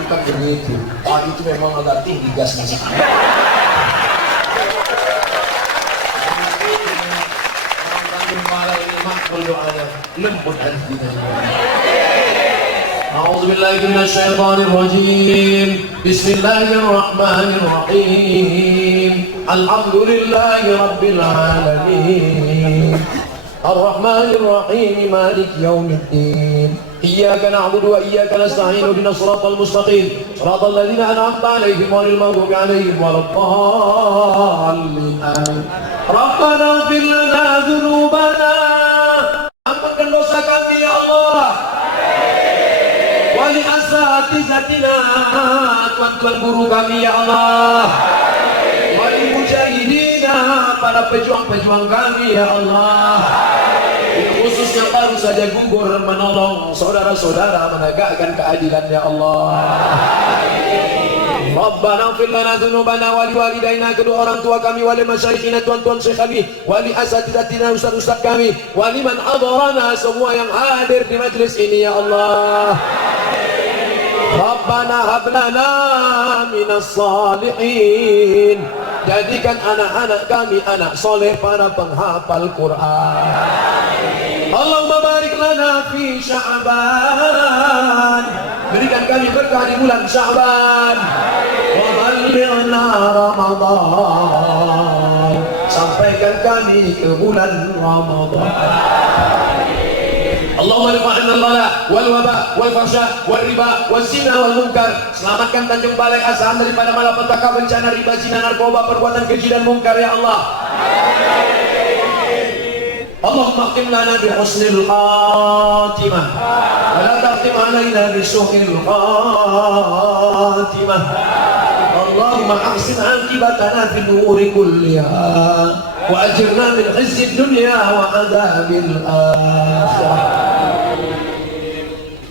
Bukan begitu, tadi itu memang agak tinggi gasnya. Orang Tanjung Balai ini makbul doanya, lembut hatinya. أعوذ بالله من الشيطان الرجيم بسم الله الرحمن الرحيم الحمد لله رب العالمين الرحمن الرحيم مالك يوم الدين إياك نعبد وإياك نستعين اهدنا الصراط المستقيم صراط الذين أنعمت عليهم غير المغضوب عليهم ولا الضالين آمين ربنا اغفر لنا ذنوبنا ampunkan dosa kami ya Allah. Wali asatizatina, tuan-tuan guru kami ya Allah. Wali mujahidina, para pejuang-pejuang kami ya Allah. Khusus yang baru saja gugur menolong saudara-saudara menegakkan keadilan ya Allah. Rabbana ighfir lana dzunubana wa liwalidayna, kedua orang tua kami, wali masyayikhina, tuan-tuan syekh kami, wali asatidatina, ustaz-ustaz kami, wali man hadarana, semua yang hadir di majlis ini ya Allah. Rabbana hab lana minas salihin, jadikan anak-anak kami anak soleh, para penghafal Quran. Allahumma barik lana fi Sya'ban, berikan kami berkah di bulan Sya'ban. Wa ballighna Ramadan, sampaikan kami ke bulan Ramadan. Allahumma rifa'na al-bala wal waba wal fahsya wal riba wal zina wal munkar, selamatkan Tanjung Balai Asahan daripada malapetaka, bencana riba, zina, narkoba, perbuatan keji dan munkar ya Allah. Allahumma khtim lana bi husnil khatimah wa la takhtim alaina bi su'il khatimah. Allahumma ahsin aqibatana fil umuri kulliha wa ajirna min khizyid dunya wa adzabil akhirah.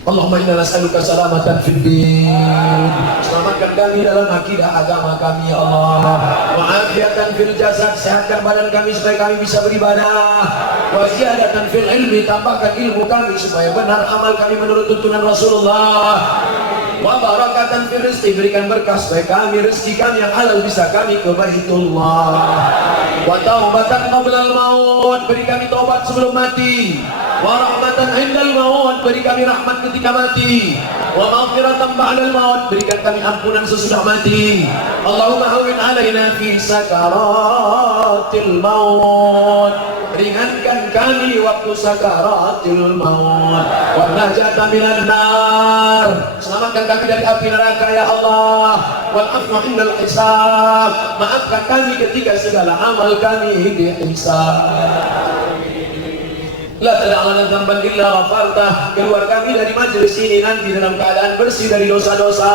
Allahumma inna nas'aluka salamatan fid din, selamatkan kami dalam akidah agama kami ya Allah. Wa afiatan fil jasad, sehatkan badan kami supaya kami bisa beribadah. Wa ziyadatan fil ilmi, tambahkan ilmu kami supaya benar amal kami menurut tuntunan Rasulullah. Wa barakatan fil rizqi, berikan berkah supaya kami, rezeki kami yang halal bisa kami ke Baitullah. Wa taubatan qabla al-maut, beri kami taubat sebelum mati. Wa rahmatan indal maut, beri kami rahmat ketika mati. Wa maghfiratan ba'dal maut, berikan kami ampunan sesudah mati. Allahumma hawwin alaina fi sakaratil maut, ringankan kami waktu sakaratil maut. Wa najata minan nar, selamatkan kami dari api neraka ya Allah. Wal afwa indal hisab, maafkan kami ketika segala amal kami dihisab. La tada'alana dzamban illa ghafartah, keluar kami dari majelis ini nanti dalam keadaan bersih dari dosa-dosa.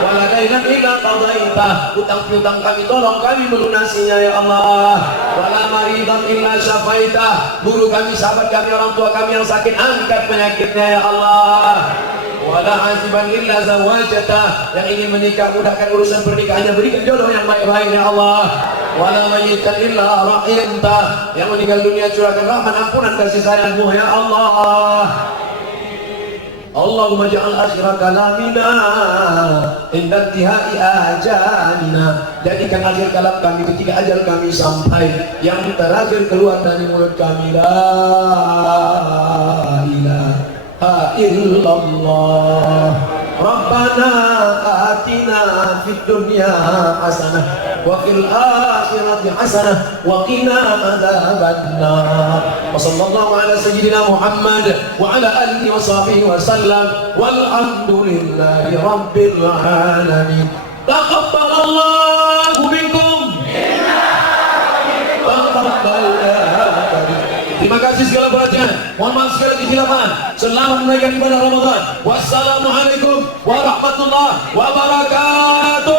Wa la dainan illa qadaitah, hutang-hutang kami tolong kami melunasinya ya Allah. Wa la maridan illa syafaitah, guru kami, sahabat kami, orang tua kami yang sakit, angkat penyakitnya ya Allah. Wala hasiban illa zawajata, yang ingin menikah mudahkan urusan pernikahannya, berikan jodoh yang baik-baik ya Allah. Wala mayyitan illa rahimta, yang meninggal dunia curahkan rahmat, ampunan, kasih sayangmu ya Allah. Allahumma ja'al akhir kalamina inda intihai ajalina, jadikan akhir kalam kami ketika ajal kami sampai, yang terakhir keluar dari mulut kami la ilaha illallah Rabbana atina fid dunya hasanah wa fil akhirati hasanah wa qina adzabannar. Wa sallallahu ala sayyidina Muhammad wa ala alihi wa sahbihi wa sallam walhamdulillahi rabbil alamin. Taqabbalallahu minkum. Terima kasih segala perhatian. Mohon maaf segala kehilafan. Selamat menunaikan ibadah Ramadan. Wassalamualaikum warahmatullahi wabarakatuh.